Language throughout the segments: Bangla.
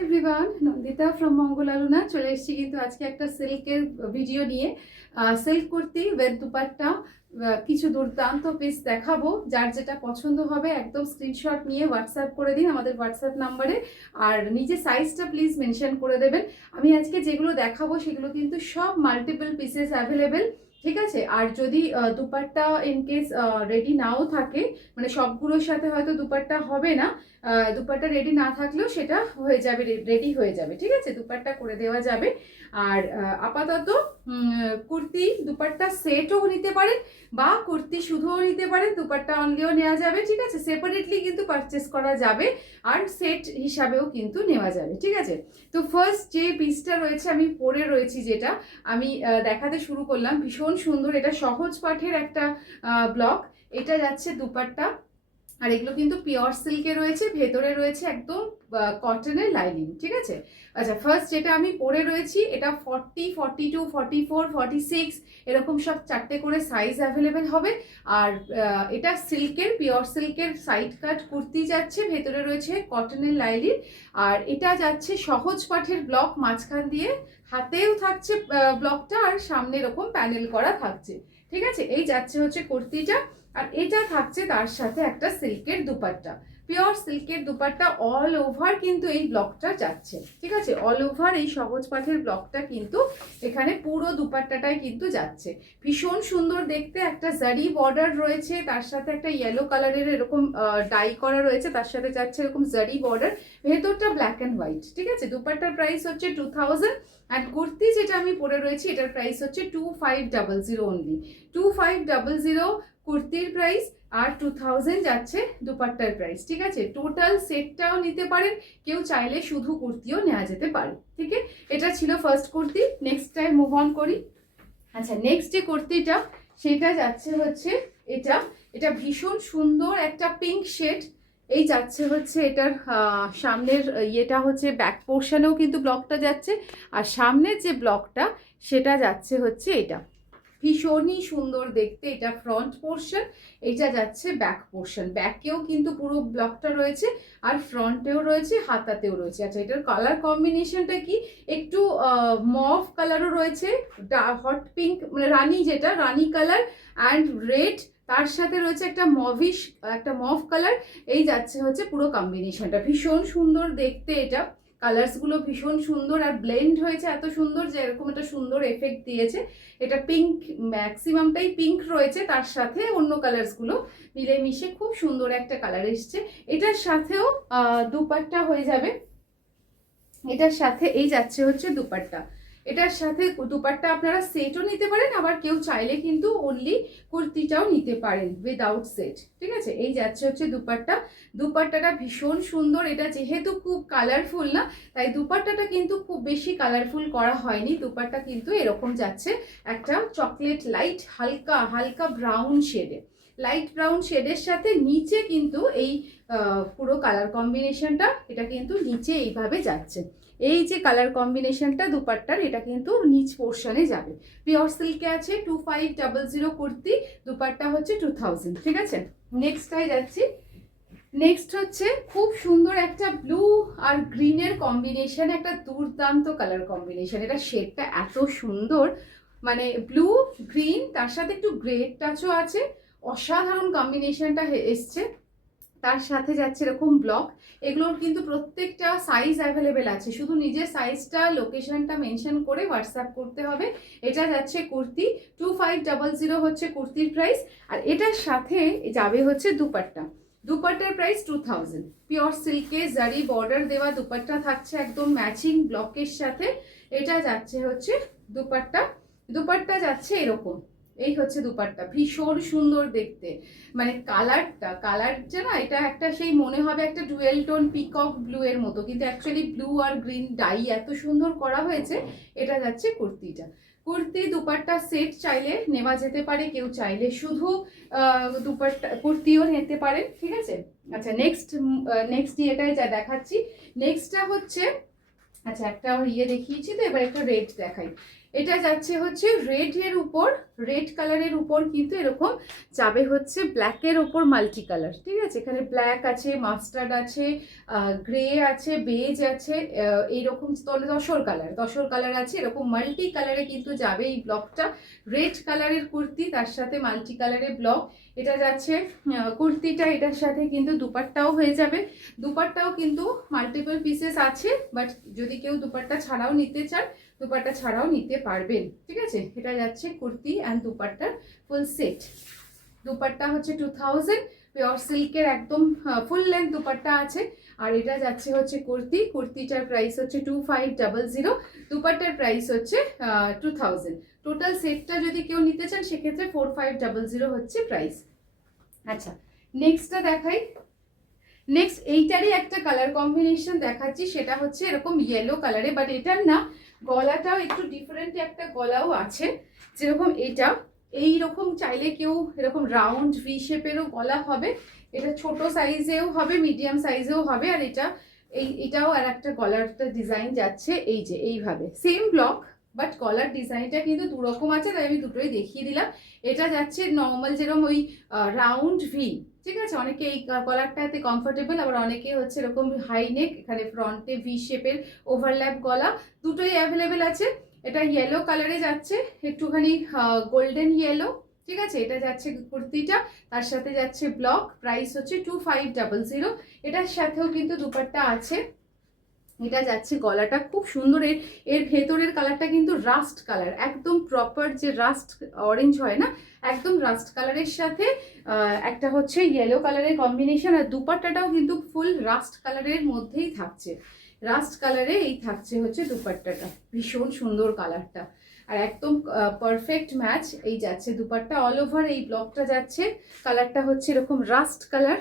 এভরিওয়ান, নন্দিতা ফ্রম মঙ্গলালুনা চলে এসেছি কিন্তু আজকে একটা সিল্কের ভিডিও নিয়ে। সিল্ক কুর্তি উইথ দুপাট্টা, কিছু দুর্দান্ত পিস দেখাবো। যার যেটা পছন্দ হবে একদম স্ক্রিনশট নিয়ে হোয়াটসঅ্যাপ করে দিন আমাদের হোয়াটসঅ্যাপ নাম্বারে, আর নিজে সাইজটা প্লিজ মেনশন করে দেবেন। আমি আজকে যেগুলো দেখাবো সেগুলো কিন্তু সব মাল্টিপল পিসেস অ্যাভেলেবেল, ঠিক আছে। আর যদি দুপাট্টা ইনকেস রেডি নাও থাকে, মানে সবগুলোর সাথে হয়তো দুপাট্টা হবে না, দুপাট্টা রেডি না থাকলেও সেটা হয়ে যাবে, রেডি হয়ে যাবে, ঠিক আছে, দুপাট্টা করে দেওয়া যাবে। আর আপাতত কুর্তি দুপাট্টা সেটও নিতে পারেন বা কুর্তি শুধুও নিতে পারেন, দুপাট্টা অনলিও নেওয়া যাবে, ঠিক আছে। সেপারেটলি কিন্তু পারচেস করা যাবে আর সেট হিসাবেও কিন্তু নেওয়া যাবে, ঠিক আছে। তো ফার্স্ট যে পিসটা রয়েছে আমি পরে রয়েছি, যেটা আমি দেখাতে শুরু করলাম, ভীষণ সুন্দর, এটা সহজ পাঠের একটা ব্লক। এটা যাচ্ছে দুপাট্টা, আর এগুলো কিন্তু পিওর সিল্কে রয়েছে, ভেতরে রয়েছে একদম কটনের লাইনিং, ঠিক আছে। আচ্ছা, ফার্স্ট যেটা আমি পরে রয়েছি এটা 40, 42, 44, 46 এরকম সব চারটে করে সাইজ অ্যাভেলেবেল হবে। আর এটা সিল্কের, পিওর সিল্কের সাইড কাট কুর্তি যাচ্ছে, ভেতরে রয়েছে কটনের লাইনিং। আর এটা যাচ্ছে সহজ পাঠের ব্লক, মাঝখান দিয়ে হাতেও থাকছে ব্লকটা, আর সামনে এরকম প্যানেল করা থাকছে, ঠিক আছে। এই যাচ্ছে হচ্ছে কুর্তিটা, আর এটা থাকছে তার সাথে একটা সিল্কের দুপাট্টা, পিওর সিল্কের দুপাট্টা। অল ওভার কিন্তু এই ব্লকটা যাচ্ছে, ঠিক আছে। অল ওভার এই সহজ পাঠের ব্লকটা কিন্তু এখানে পুরো দুপাট্টাটাই কিন্তু যাচ্ছে। ভীষণ সুন্দর দেখতে, একটা জারি বর্ডার রয়েছে, তার সাথে একটা ইয়েলো কালারের এরকম ডাই করা রয়েছে, তার সাথে যাচ্ছে এরকম জারি বর্ডার, ভেতরটা ব্ল্যাক অ্যান্ড হোয়াইট, ঠিক আছে। দুপাট্টার প্রাইস হচ্ছে 2000, আর কুর্তি যেটা আমি পরে রয়েছি এটার প্রাইস হচ্ছে 2500 অনলি। 2500 কুর্তির প্রাইস, আর 2000 যাচ্ছে দুপাট্টার প্রাইস, ঠিক আছে। টোটাল সেটটাও নিতে পারেন, কেউ চাইলে শুধু কুর্তিও নেওয়া যেতে পারে, ঠিক আছে। এটা ছিল first kurti. Next time move on করি। আচ্ছা, নেক্সট যে কুর্তিটা সেটা যাচ্ছে হচ্ছে এটা। এটা ভীষণ সুন্দর একটা পিঙ্ক শেড। এই যাচ্ছে হচ্ছে এটার সামনের ইয়েটা হচ্ছে ব্যাক পোর্শনেও কিন্তু ব্লকটা যাচ্ছে, আর সামনের যে ব্লকটা সেটা যাচ্ছে হচ্ছে এটা। ভীষণই সুন্দর দেখতে, এটা ফ্রন্ট পোর্শন, এটা যাচ্ছে ব্যাক পোর্শন, ব্যাকেও কিন্তু পুরো ব্লকটা রয়েছে, আর ফ্রন্টেও রয়েছে, হাতাতেও রয়েছে। আচ্ছা, এটার কালার কম্বিনেশনটা কি, একটু মভ কালারও রয়েছে, হট পিঙ্ক মানে রানি, যেটা রানি কালার অ্যান্ড রেড, তার সাথে রয়েছে একটা মভিশ, একটা মভ কালার। এই যাচ্ছে হচ্ছে পুরো কম্বিনেশনটা, ভীষণ সুন্দর দেখতে। এটা কালার্স গুলো ভীষণ সুন্দর, আর ব্লেন্ড হয়েছে এত সুন্দর যে এরকম একটা সুন্দর এফেক্ট দিয়েছে। এটা পিঙ্ক, ম্যাক্সিমামটাই পিঙ্ক রয়েছে, তার সাথে অন্য কালার্স গুলো মিলেমিশে খুব সুন্দর একটা কালার এসছে। এটার সাথেও দুপাট্টা হয়ে যাবে, এটার সাথে এই যাচ্ছে হচ্ছে দুপাট্টা। এটার সাথে দুপাট্টা আপনারা সেটও নিতে পারেন, আবার কেউ চাইলে কিন্তু অনলি কুর্তিটাও নিতে পারেন উইদাউট সেট, ঠিক আছে। এই যাচ্ছে হচ্ছে দুপাট্টা। দুপাট্টাটা ভীষণ সুন্দর, এটা যেহেতু খুব কালারফুল না, তাই দুপাট্টাটা কিন্তু খুব বেশি কালারফুল করা হয়নি। দুপাট্টা কিন্তু এরকম যাচ্ছে একটা চকলেট লাইট, হালকা হালকা ব্রাউন শেডে, লাইট ব্রাউন শেডের সাথে নিচে কিন্তু এই পুরো কালার কম্বিনেশনটা, এটা কিন্তু নিচে এইভাবে যাচ্ছে। এই যে কালার কম্বিনেশনটা দুপাট্টার, এটা কিন্তু নিচ পোর্শনে যাবে। পিওর সিল্কে আছে 2500 কুর্তি, দুপাট্টা হচ্ছে 2000, ঠিক আছে। নেক্সটটাই যাচ্ছি। নেক্সট হচ্ছে খুব সুন্দর একটা ব্লু আর গ্রিনের কম্বিনেশন, একটা দুর্দান্ত কালার কম্বিনেশন। এটা শেডটা এত সুন্দর, মানে ব্লু গ্রিন, তার সাথে একটু গ্রে টাচও আছে, অসাধারণ কম্বিনেশনটা এসছে। তার সাথে যাচ্ছে এরকম ব্লক। এগুলোর কিন্তু প্রত্যেকটা সাইজ অ্যাভেলেবেল আছে, শুধু নিজের সাইজটা লোকেশনটা মেনশন করে হোয়াটসঅ্যাপ করতে হবে। এটা যাচ্ছে কুর্তি, 2500 হচ্ছে কুর্তির প্রাইস, আর এটার সাথে যাবে হচ্ছে দুপাট্টা। দুপাট্টার প্রাইস 2000। পিওর সিল্কে জারি বর্ডার দেওয়া দুপাট্টা থাকছে একদম ম্যাচিং ব্লকের সাথে। এটা যাচ্ছে হচ্ছে দুপাট্টা। দুপাট্টা যাচ্ছে এরকম, এই হচ্ছে দুপাট্টা, ভীষণ সুন্দর দেখতে। মানে কালারটা না, এটা একটা সেই মনে হবে একটা ডুয়েল টোন পিকক ব্লু এর মতো, কিন্তু অ্যাকচুয়ালি ব্লু আর গ্রিন ডাই এত সুন্দর করা হয়েছে। এটা যাচ্ছে কুর্তিটা। কুর্তি দুপাট্টা সেট চাইলে নেওয়া যেতে পারে, কেউ চাইলে শুধু দুপাট্টা কুর্তিও নিতে পারেন, ঠিক আছে। আচ্ছা, নেক্সট এটাই যা দেখাচ্ছি। নেক্সটটা হচ্ছে, আচ্ছা একটা ইয়ে দেখিয়েছি তো, এবার একটা রেড দেখাই। এটা যাচ্ছে হচ্ছে রেড এর উপর রেড কালারের উপর কিন্তু এরকম যাবে হচ্ছে ব্ল্যাকের ওপর মাল্টি কালার, ঠিক আছে। এখানে ব্ল্যাক আছে, মাস্টার্ড আছে, গ্রে আছে, বেজ আছে, এইরকম দশর কালার আছে, এরকম মাল্টি কালারে কিন্তু যাবে এই ব্লকটা। রেড কালারের কুর্তি, তার সাথে মাল্টি কালারের ব্লক, এটা যাচ্ছে কুর্তিটা, এটার সাথে কিন্তু দুপাট্টাও হয়ে যাবে। দুপাট্টাও কিন্তু মাল্টিপল পিসেস আছে, বাট যদি কেউ দুপাট্টা ছাড়াও নিতে চান দুপাট্টা ছাড়াও নিতে পারবেন, ঠিক আছে। এটা যাচ্ছে কুর্তি অ্যান্ড দুপাট্টার ফুল সেট। দুপাট্টা হচ্ছে 2000, পিওর সিল্কের একদম ফুল লেন্থ দুপাট্টা আছে। আর এটা যাচ্ছে হচ্ছে কুর্তিটার প্রাইস হচ্ছে 2500, দুপাট্টার প্রাইস হচ্ছে 2000। টোটাল সেটটা যদি কেউ নিতে চান সেক্ষেত্রে 4500 হচ্ছে প্রাইস। আচ্ছা, নেক্সটটা দেখাই। নেক্সট এইটারই একটা কালার কম্বিনেশন দেখাচ্ছি, সেটা হচ্ছে এরকম ইয়েলো কালারে, বাট এটার না গলাটাও একটু ডিফারেন্ট, একটা গলাও আছে যেরকম এটা এইরকম। চাইলে কেউ এরকম রাউন্ড ভি শেপেরও গলা হবে, এটা ছোট সাইজেও হবে, মিডিয়াম সাইজেও হবে। আর এটাও আর একটা গলারটা ডিজাইন যাচ্ছে এই যে এইভাবে, সেম ব্লক বাট গলার ডিজাইনটা কিন্তু দুরকম আছে, তাই আমি দুটোই দেখিয়ে দিলাম। এটা যাচ্ছে নর্মাল যেরকম ওই রাউন্ড ভি, ঠিক আছে। অনেকে এই গলারটাতে কমফোর্টেবল, আবার অনেকে হচ্ছে এরকম হাই নেক, এখানে ফ্রন্টে ভি শেপের ওভারল্যাপ গলা, দুটোই অ্যাভেলেবেল আছে। এটা ইয়েলো কালারে যাচ্ছে, একটুখানি গোল্ডেন ইয়েলো, ঠিক আছে। এটা যাচ্ছে কুর্তিটা, তার সাথে যাচ্ছে ব্লক, প্রাইস হচ্ছে 2500। এটার সাথেও কিন্তু দুপাট্টা আছে। এটা যাচ্ছে গলাটা খুব সুন্দর, এর ভেতরের কালারটা কিন্তু রাস্ট কালার, একদম প্রপার যে রাস্ট অরেঞ্জ হয় না, একদম রাস্ট কালারের সাথে একটা হচ্ছে ইয়েলো কালারের কম্বিনেশন। আর দুপাট্টাটাও কিন্তু ফুল রাস্ট কালারের মধ্যেই থাকছে, রাস্ট কালারে এই থাকছে হচ্ছে দুপাট্টাটা, ভীষণ সুন্দর কালারটা। আর একদম পারফেক্ট ম্যাচ এই যাচ্ছে দুপাট্টা, অল ওভার এই ব্লকটা যাচ্ছে। কালারটা হচ্ছে এরকম রাস্ট কালার,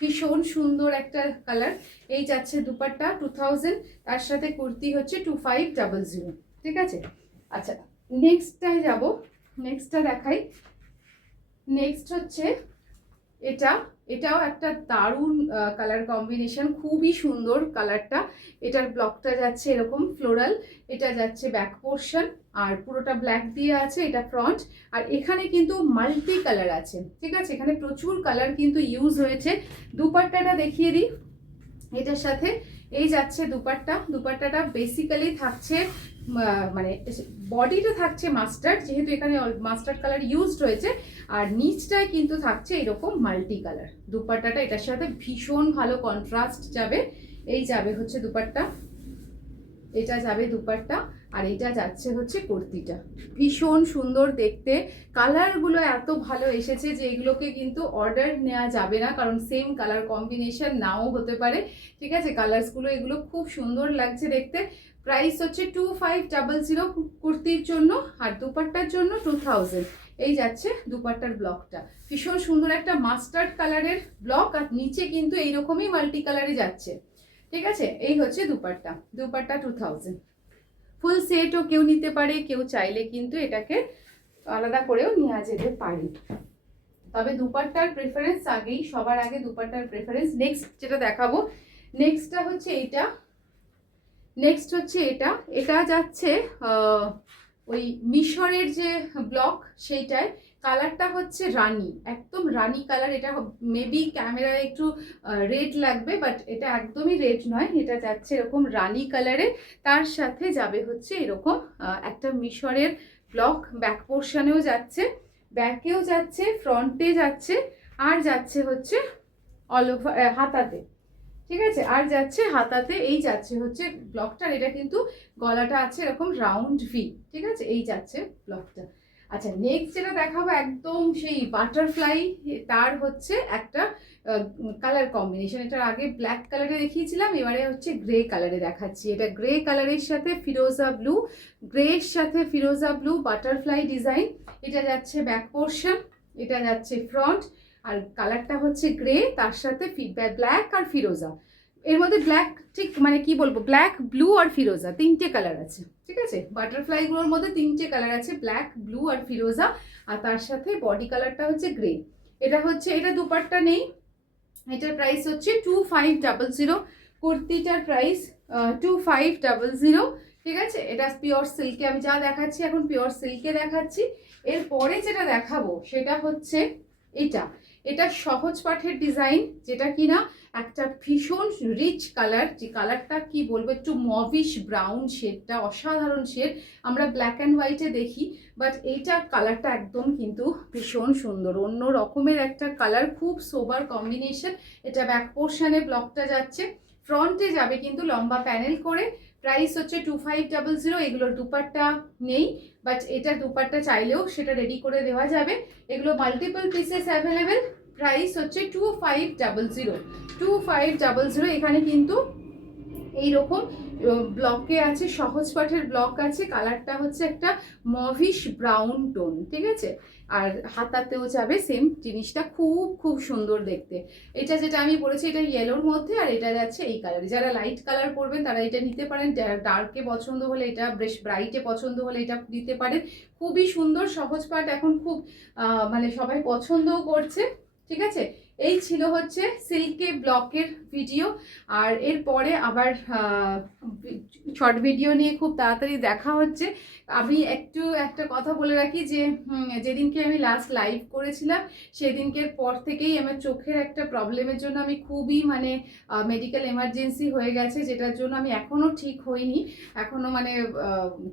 ভীষণ সুন্দর একটা কালার। এই যাচ্ছে দুপাট্টা 2000, তার সাথে কুর্তি হচ্ছে 2500, ঠিক আছে। আচ্ছা, নেক্সটটায় যাব, নেক্সটটা দেখাই। নেক্সট হচ্ছে এটাও একটা দারুণ কালার কম্বিনেশন, খুবই সুন্দর কালারটা। এটার ব্লকটা যাচ্ছে এরকম ফ্লোরাল, এটা যাচ্ছে ব্যাক পোর্শন, আর পুরোটা ব্ল্যাক দিয়ে আছে, এটা ফ্রন্ট। আর এখানে কিন্তু মাল্টি কালার আছে, ঠিক আছে, এখানে প্রচুর কালার কিন্তু ইউজ হয়েছে। দুপাট্টাটা দেখিয়ে দিই, এটার সাথে এই যাচ্ছে দুপাট্টাটা বেসিক্যালি থাকছে মানে বডিটা থাকছে মাস্টার্ড, যেহেতু এখানে মাস্টার্ড কালার ইউজড হয়েছে। আর নিচটায় কিন্তু থাকছে এরকম মাল্টি কালার। দুপাট্টাটা এটার সাথে ভীষণ ভালো কন্ট্রাস্ট যাবে। এই যাবে হচ্ছে দুপাট্টা, এটা যাবে দুপাট্টা, আর এটা যাচ্ছে হচ্ছে কুর্তিটা। ভীষণ সুন্দর দেখতে, কালারগুলো এত ভালো এসেছে যে এগুলোকে কিন্তু অর্ডার নেওয়া যাবে না, কারণ সেম কালার কম্বিনেশন নাও হতে পারে, ঠিক আছে। কালার্সগুলো এগুলো খুব সুন্দর লাগছে দেখতে। প্রাইস হচ্ছে 2500 কুর্তির জন্য, আর দুপাট্টার জন্য 2000। এই যাচ্ছে দুপাট্টার ব্লকটা, ভীষণ সুন্দর একটা মাস্টার্ড কালারের ব্লক, আর নিচে কিন্তু এইরকমই মাল্টি কালারে যাচ্ছে, ঠিক আছে। এই হচ্ছে দুপাট্টা 2000। ফুল সেটও কেউ নিতে পারে, কেউ চাইলে কিন্তু এটাকে আলাদা করেও নেওয়া যেতে পারে, তবে দুপাট্টার প্রেফারেন্স আগেই, সবার আগে দুপাট্টার প্রেফারেন্স। নেক্সট যেটা দেখাবো, নেক্সটটা হচ্ছে এটা যাচ্ছে ওই মিশরের যে ব্লক সেইটায়। কালারটা হচ্ছে রানী, একদম রানী কালার। এটা মেবি ক্যামেরায় একটু রেড লাগবে, বাট এটা একদমই রেড নয়, এটা যাচ্ছে এরকম রানী কালারে। তার সাথে যাবে হচ্ছে এরকম একটা মিশরের ব্লক, ব্যাক পোর্শনেও যাচ্ছে, ব্যাকেও যাচ্ছে, ফ্রন্টে যাচ্ছে, আর যাচ্ছে হচ্ছে অল ওভার হাতাতে, ঠিক আছে। আর যাচ্ছে হাতাতে, এই যাচ্ছে হচ্ছে ব্লকটার। এটা কিন্তু গলাটা আছে এরকম রাউন্ড ভি, ঠিক আছে। এই যাচ্ছে ব্লকটা। আচ্ছা, নেক্সট যেটা দেখাবো একদম সেই বাটারফ্লাই, তার হচ্ছে একটা কালার কম্বিনেশন। এটার আগে ব্ল্যাক কালারে দেখিয়েছিলাম, এবারে হচ্ছে গ্রে কালারে দেখাচ্ছি। এটা গ্রে কালারের সাথে ফিরোজা ব্লু, গ্রের সাথে ফিরোজা ব্লু বাটারফ্লাই ডিজাইন। এটা যাচ্ছে ব্যাক পোর্শন, এটা যাচ্ছে ফ্রন্ট, আর কালারটা হচ্ছে গ্রে, তার সাথে ব্ল্যাক আর ফিরোজা। এর মধ্যে ব্ল্যাক, ঠিক মানে কি বলবো, ব্ল্যাক, ব্লু আর ফিরোজা, তিনটে কালার আছে, ঠিক আছে। বাটারফ্লাইগুলোর মধ্যে তিনটে কালার আছে, ব্ল্যাক, ব্লু আর ফিরোজা। আর তার সাথে বডি কালারটা হচ্ছে গ্রে। এটা দুপাট্টা নেই, এটার প্রাইস হচ্ছে 2500। কুর্তিটার প্রাইস 2500, ঠিক আছে, এটা পিওর সিল্কে আমি যা দেখাচ্ছি এখন পিওর সিল্কে দেখাচ্ছি। এরপরে যেটা দেখাবো সেটা হচ্ছে এটা এটা সহজ পাঠের ডিজাইন, যেটা কিনা একটা ভীষণ রিচ কালার, যে কালারটা কি বলবো, একটু মভিশ ব্রাউন শেডটা অসাধারণ শেড, আমরা ব্ল্যাক অ্যান্ড হোয়াইটে দেখি, বাট এইটা কালারটা একদম কিন্তু ভীষণ সুন্দর, অন্য রকমের একটা কালার, খুব সোবার কম্বিনেশন। এটা ব্যাক পোর্শনে ব্লকটা যাচ্ছে, ফ্রন্টে যাবে কিন্তু লম্বা প্যানেল করে। প্রাইস হচ্ছে 2500। এগুলোর দুপাট্টা নেই, বাট এটা দুপাট্টা চাইলেও সেটা রেডি করে দেওয়া যাবে। এগুলো মাল্টিপল পিসেস অ্যাভেলেবেল। প্রাইস হচ্ছে 2500। এখানে কিন্তু এইরকম ব্লকে আছে, সহজ পাঠের ব্লক আছে, কালারটা হচ্ছে একটা মভিশ ব্রাউন টোন, ঠিক আছে। আর হাতাতেও যাবে সেম জিনিসটা, খুব খুব সুন্দর দেখতে। এটা যেটা আমি পরেছি এটা ইয়েলোর মধ্যে, আর এটা যাচ্ছে এই কালারে। যারা লাইট কালার পরবেন তারা এটা নিতে পারেন, ডার্কে পছন্দ হলে এটা, বেশ ব্রাইটে পছন্দ হলে এটা নিতে পারেন। খুবই সুন্দর সহজ পাঠ, এখন খুব মানে সবাই পছন্দও করছে, ঠিক আছে। এই ছিল হচ্ছে সিল্কে ব্লকের ভিডিও। আর এরপরে আবার শর্ট ভিডিও নিয়ে খুব তাড়াতাড়ি দেখা হচ্ছে। আমি একটা কথা বলে রাখি যে যেদিনকে আমি লাস্ট লাইভ করেছিলাম সেদিনকের পর থেকেই আমার চোখের একটা প্রবলেমের জন্য আমি খুবই মানে মেডিকেল এমার্জেন্সি হয়ে গেছে, যেটার জন্য আমি এখনও ঠিক হইনি, এখনও মানে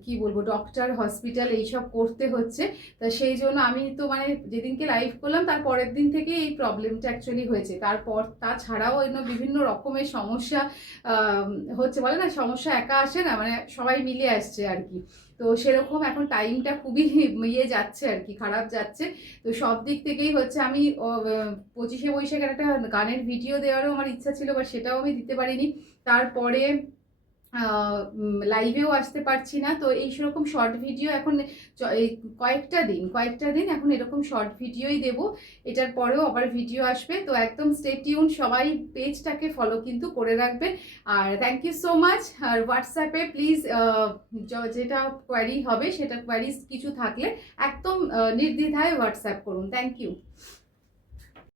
কি বলবো, ডক্টর হসপিটাল এইসব করতে হচ্ছে। তা সেই জন্য আমি তো মানে যেদিনকে লাইভ করলাম তার পরের দিন থেকে এই প্রবলেমটা অ্যাকচুয়ালি হয়েছে। তারপর তাছাড়াও অন্য বিভিন্ন রকমের সমস্যা হচ্ছে, বলে না সমস্যা একা আসে না, মানে সবাই মিলে আসছে আর কি। তো সেরকম এখন টাইমটা খুবই ইয়ে যাচ্ছে আর কি, খারাপ যাচ্ছে। তো সব দিক থেকেই হচ্ছে আমি 25শে বৈশাখের একটা গানের ভিডিও দেওয়ারও আমার ইচ্ছা ছিল, বা সেটাও আমি দিতে পারিনি। তারপরে লাইভেও আসতে পারছি না। তো এই সেরকম শর্ট ভিডিও এখন কয়েকটা দিন এখন এরকম শর্ট ভিডিওই দেব। এটার পরেও আবার ভিডিও আসবে, তো একদম স্টে টিউন, সবাই পেজটাকে ফলো কিন্তু করে রাখবেন। আর থ্যাংক ইউ সো মাচ। আর হোয়াটসঅ্যাপে প্লিজ যেটা কোয়ারি হবে, সেটা কোয়ারিজ কিছু থাকলে একদম নির্দ্বিধায় হোয়াটসঅ্যাপ করুন। Thank you.